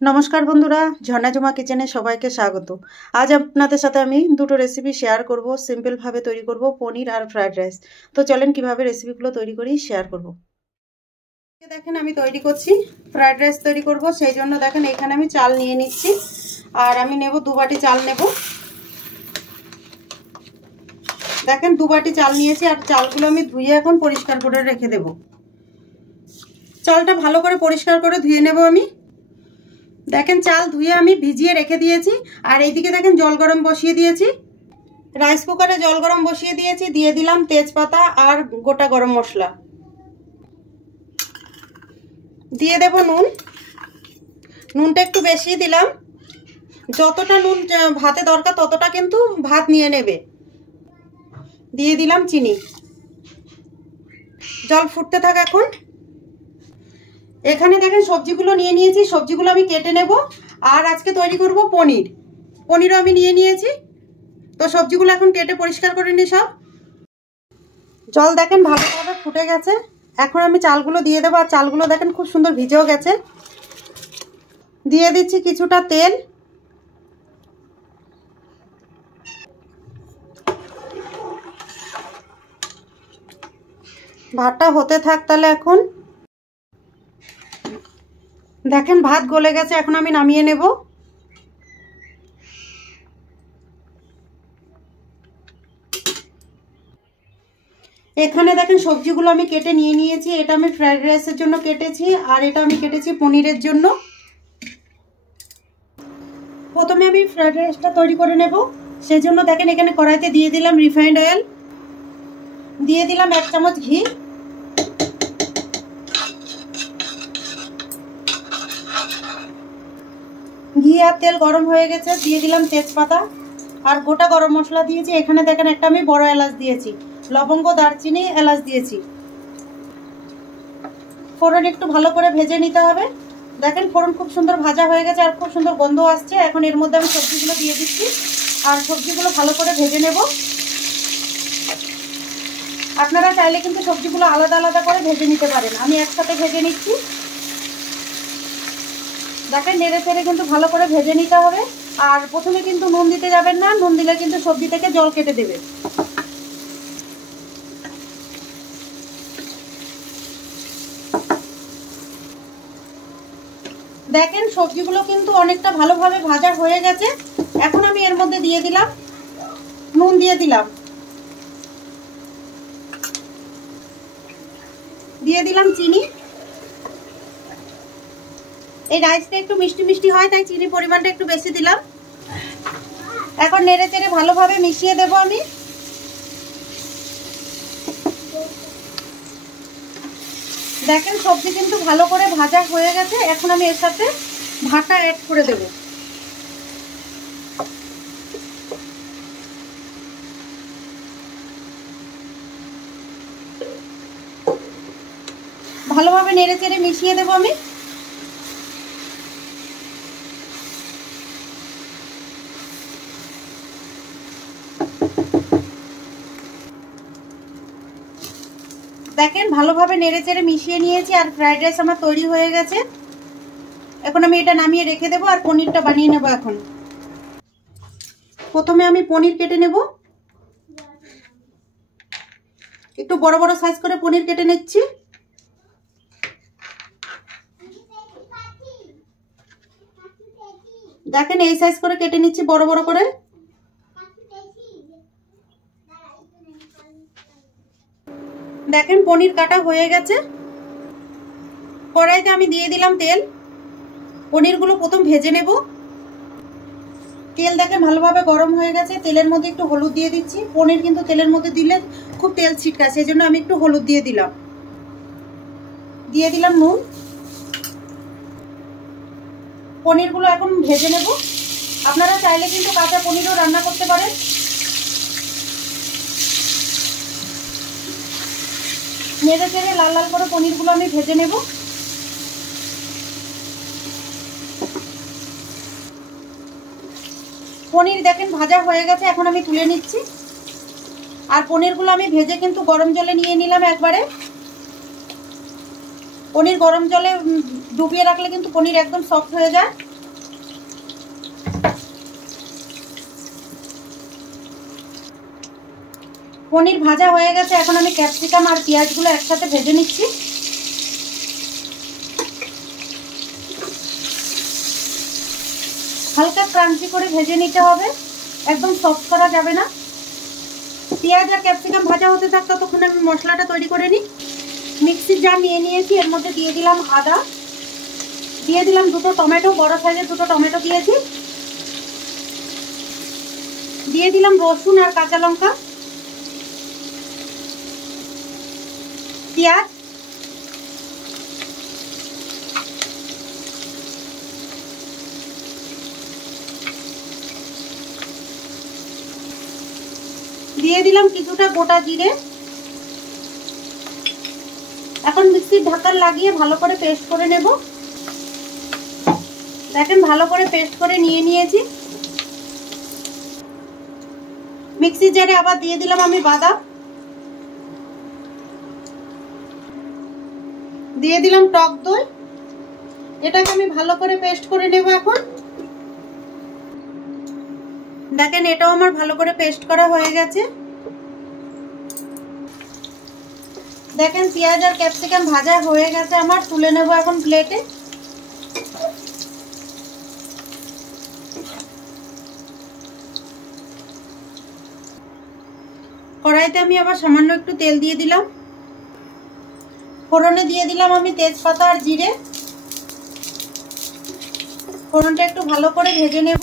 নমস্কার বন্ধুরা, ঝর্ণা ঝুমা কিচেনে সবাইকে স্বাগত। আজ আপনাদের সাথে আমি দুটো রেসিপি শেয়ার করব। সিম্পলভাবে তৈরি করব পনির আর ফ্রাইড রাইস। তো চলেন কিভাবে রেসিপিগুলো তৈরি করি শেয়ার করব। দেখেন আমি তৈরি করছি ফ্রাইড রাইস তৈরি করব, সেই জন্য দেখেন এখানে আমি চাল নিয়ে নিচ্ছি। আর আমি নেব 2 বাটি চাল নেব। দেখেন 2 বাটি চাল নিয়েছি, আর চালগুলো আমি ধুয়ে এখন পরিষ্কার করে রেখে দেব। চালটা ভালো করে পরিষ্কার করে ধুয়ে নেব আমি। দেখেন চাল ধুয়ে আমি ভিজিয়ে রেখে দিয়েছি। আর এইদিকে দেখেন জল গরম বসিয়ে দিয়েছি। রাইস কুকারে জল গরম বসিয়ে দিয়েছি, দিয়ে দিলাম তেজপাতা আর গোটা গরম মশলা। দিয়ে দেব নুন। নুনটা একটু বেশি দিলাম, যতটা নুন ভাতে দরকার ততটা কিন্তু ভাত নিয়ে নেবে। দিয়ে দিলাম চিনি। জল ফুটতে থাক এখন। এখানে দেখেন সবজিগুলো নিয়ে নিয়েছি, সবজিগুলো আমি কেটে নেব। আর আজকে তৈরি করব পনিরও আমি নিয়ে নিয়েছি। তো সবজিগুলো এখন কেটে পরিষ্কার করে নিই সব। জল দেখেন ভালোভাবে ফুটে গেছে। এখন আমি চালগুলো দিয়ে দেবো। আর চালগুলো দেখেন খুব সুন্দর ভিজেও গেছে। দিয়ে দিচ্ছি কিছুটা তেল। ভাতটা হতে থাক তাহলে। এখন দেখেন ভাত গলে গেছে, এখন আমি নামিয়ে নেব। এখানে দেখেন সবজিগুলো আমি কেটে নিয়ে নিয়েছি। এটা আমি ফ্রাইড রাইসের জন্য কেটেছি, আর এটা আমি কেটেছি পনিরের জন্য। প্রথমে আমি ফ্রাইড রাইসটা তৈরি করে নেব, সেই জন্য দেখেন এখানে কড়াইতে দিয়ে দিলাম রিফাইন্ড অয়েল, দিয়ে দিলাম 1 চামচ ঘি, ঘি আর তেল গরম হয়ে গেছে। দিয়ে দিলাম তেজপাতা আর গোটা গরম মশলা দিয়েছি। এখানে দেখেন একটা আমি বড় এলাচ দিয়েছি, লবঙ্গ, দারচিনি, এলাচ দিয়েছি। ফোড়ন একটু ভালো করে ভেজে নিতে হবে। দেখেন ফোড়ন খুব সুন্দর ভাজা হয়ে গেছে আর খুব সুন্দর গন্ধ আসছে। এখন এর মধ্যে আমি সবজিগুলো দিয়ে দিচ্ছি, আর সবজিগুলো ভালো করে ভেজে নেব। আপনারা চাইলে কিন্তু সবজিগুলো আলাদা আলাদা করে ভেজে নিতে পারেন, আমি একসাথে ভেজে নিচ্ছি। দেখেন নেড়ে চেড়ে কিন্তু ভালো করে ভেজে নিতে হবে। আর প্রথমে কিন্তু নুন দিতে যাবেন না, নুন দিলে কিন্তু সবজি থেকে জল কেটে দেবে। দেখেন সবজিগুলো কিন্তু অনেকটা ভালোভাবে ভাজা হয়ে গেছে। এখন আমি এর মধ্যে দিয়ে দিলাম নুন, দিয়ে দিলাম চিনি। এই রাইসটা একটু মিষ্টি মিষ্টি হয়, তাই চিনির পরিমাণটা একটু বেশি দিলাম। এখন নেড়ে চেড়ে ভালোভাবে মিশিয়ে দেব আমি। দেখেন সবজি কিন্তু ভালো করে ভাজা হয়ে গেছে। এখন আমি এর সাথে ভাতটা অ্যাড করে দেব। ভালোভাবে নেড়ে চেড়ে মিশিয়ে দেব আমি। দেখেন ভালোভাবে নেড়ে চেড়ে মিশিয়ে নিয়েছি, আর ফ্রাইড রাইস আমার তৈরি হয়ে গেছে। এখন আমি এটা নামিয়ে রেখে দেবো আর পনিরটা বানিয়ে নেব। এখন প্রথমে আমি পনির কেটে নেব। একটু বড় বড় সাইজ করে পনির কেটে নিচ্ছি। দেখেন এই সাইজ করে কেটে নিচ্ছি, বড় বড় করে। দেখেন পনির কাটা হয়ে গেছে। কড়াইতে আমি দিয়ে দিলাম তেল। পনিরগুলো প্রথম ভেজে নেব। তেল দেখেন ভালোভাবে গরম হয়ে গেছে। তেলের মধ্যে একটু হলুদ দিয়ে দিচ্ছি। পনির কিন্তু তেলের মধ্যে দিলে খুব তেল ছিটকায়, সেই জন্য আমি একটু হলুদ দিয়ে দিলাম। দিয়ে দিলাম নুন। পনিরগুলো এখন ভেজে নেব। আপনারা চাইলে কিন্তু কাঁচা পনিরও রান্না করতে পারেন। নেড়ে চেড়ে লাল লাল করে পনিরগুলো আমি ভেজে নেব। পনির দেখেন ভাজা হয়ে গেছে, এখন আমি তুলে নিচ্ছি। আর পনিরগুলো আমি ভেজে কিন্তু গরম জলে নিয়ে নিলাম একবারে। পনির গরম জলে ডুবিয়ে রাখলে কিন্তু পনির একদম সফট হয়ে যায়। পনির ভাজা হয়ে গেছে, এখন আমি ক্যাপসিকাম আর পেঁয়াজগুলো একসাথে ভেজে নিচ্ছি। হালকা ক্রাঞ্চি করে ভেজে নিতে হবে, একদম সফট করা যাবে না। পেঁয়াজ আর ক্যাপসিকাম ভাজা হতে থাক, ততক্ষণ আমি মশলাটা তৈরি করে নিই। মিক্সির জার নিয়ে নিয়েছি, এর মধ্যে দিয়ে দিলাম আদা, দিয়ে দিলাম দুটো টমেটো, বড় সাইজের দুটো টমেটো দিয়েছি, দিয়ে দিলাম রসুন আর কাঁচা লঙ্কা, পেঁয়াজ, দিয়ে দিলাম কিছুটা গোটা জিরে। এখন মিক্সির ঢাকনা লাগিয়ে ভালো করে পেস্ট করে নেব। দেখেন ভালো করে পেস্ট করে নিয়ে নিয়েছি। মিক্সির জারে আবার দিয়ে দিলাম আমি বাদাম, দিয়ে দিলাম টক দই, এটাকে আমি ভালো করে পেস্ট করে নেব। এখন দেখেন এটাও আমার ভালো করে পেস্ট করা হয়ে গেছে। দেখেন পেঁয়াজ আর ক্যাপসিকাম ভাজা হয়ে গেছে আমার, তুলে নেব এখন প্লেটে। কড়াইতে আমি আবার সামান্য একটু তেল দিয়ে দিলাম, ফোড়নে দিয়ে দিলাম আমি তেজপাতা আর জিরে। ফোড়নটা একটু ভালো করে ভেজে নেব।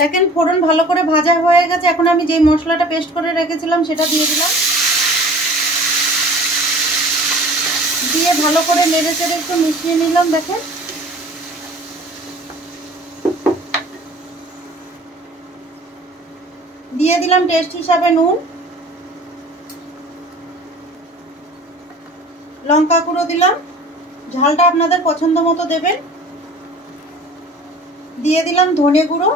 দেখেন ফোড়ন ভালো করে ভাজা হয়ে গেছে, এখন আমি যেই মশলাটা পেস্ট করে রেখেছিলাম সেটা দিয়ে দিলাম, দিয়ে ভালো করে নেড়ে চেড়ে একটু মিশিয়ে নিলাম। দেখেন দিয়ে দিলাম টেস্ট হিসাবে নুন, লঙ্কা গুঁড়ো দিলাম, ঝালটা আপনাদের পছন্দ মতো দেবেন, দিয়ে দিলাম ধনে গুঁড়ো।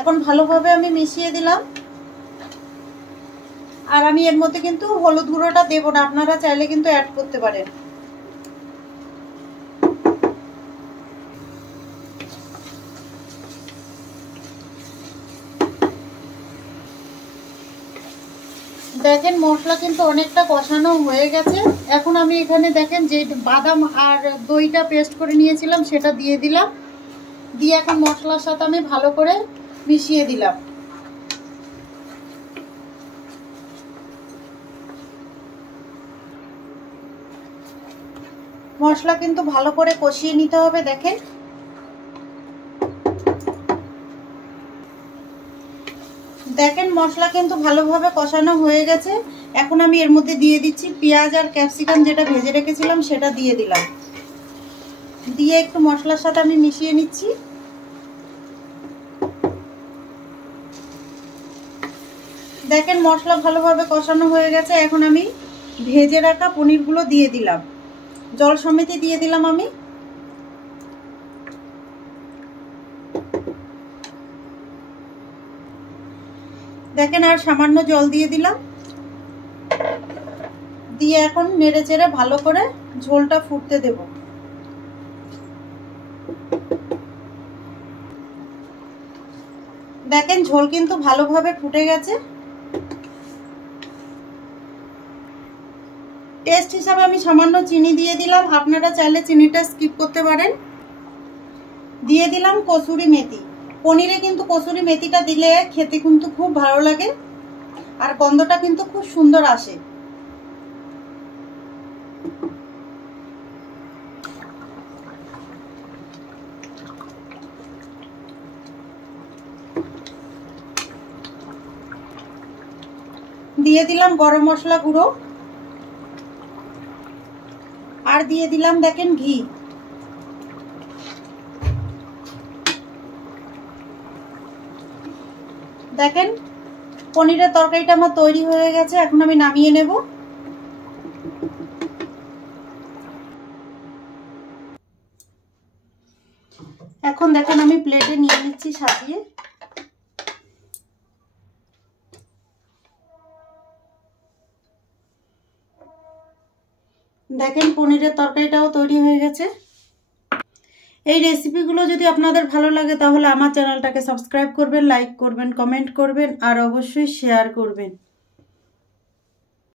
এখন ভালোভাবে আমি মিশিয়ে দিলাম। আর আমি এর মধ্যে কিন্তু হলুদ গুঁড়োটা দেব না, আপনারা চাইলে কিন্তু অ্যাড করতে পারেন। দেখেন মশলা কিন্তু অনেকটা কষানো হয়ে গেছে। এখন আমি এখানে দেখেন যে বাদাম আর দইটা পেস্ট করে নিয়েছিলাম সেটা দিয়ে দিলাম, দিয়ে এখন মশলার সাথে আমি ভালো করে মিশিয়ে দিলাম। মশলা কিন্তু ভালো করে কষিয়ে নিতে হবে। দেখেন দেখেন মশলা কিন্তু ভালোভাবে কষানো হয়ে গেছে। এখন আমি এর মধ্যে দিয়ে দিচ্ছি পেঁয়াজ আর ক্যাপসিকাম যেটা ভেজে রেখেছিলাম সেটা দিয়ে দিলাম, দিয়ে একটু মশলার সাথে আমি মিশিয়ে নিচ্ছি। দেখেন মশলা ভালোভাবে কষানো হয়ে গেছে, এখন আমি ভেজে রাখা পনিরগুলো দিয়ে দিলাম, জল সমেত দিয়ে দিলাম আমি। দেখেন আর সামান্য জল দিয়ে দিলাম, দিয়ে এখন নেড়ে চেড়ে ভালো করে ঝোলটা ফুটতে দেব। দেখেন ঝোল কিন্তু ভালোভাবে ফুটে গেছে। টেস্ট হিসাবে আমি সামান্য চিনি দিয়ে দিলাম, আপনারা চাইলে চিনিটা স্কিপ করতে পারেন। দিয়ে দিলাম কসুরি মেথি। পনিরে কিন্তু কসুরি মেথিটা দিলে খেতে কিন্তু খুব ভালো লাগে আর গন্ধটা কিন্তু খুব সুন্দর আসে। দিয়ে দিলাম গরম মশলা গুঁড়ো আর দিয়ে দিলাম দেখেন ঘি। দেখেন পনিরের তরকারিটা আমার তৈরি হয়ে গেছে, এখন আমি নামিয়ে নেব। এখন দেখেন আমি প্লেটে নিয়ে নিচ্ছি সাজিয়ে। দেখেন পনিরের তরকারিটাও তৈরি হয়ে গেছে। এই রেসিপিগুলো যদি আপনাদের ভালো লাগে তাহলে আমার চ্যানেলটাকে সাবস্ক্রাইব করবেন, লাইক করবেন, কমেন্ট করবেন আর অবশ্যই শেয়ার করবেন।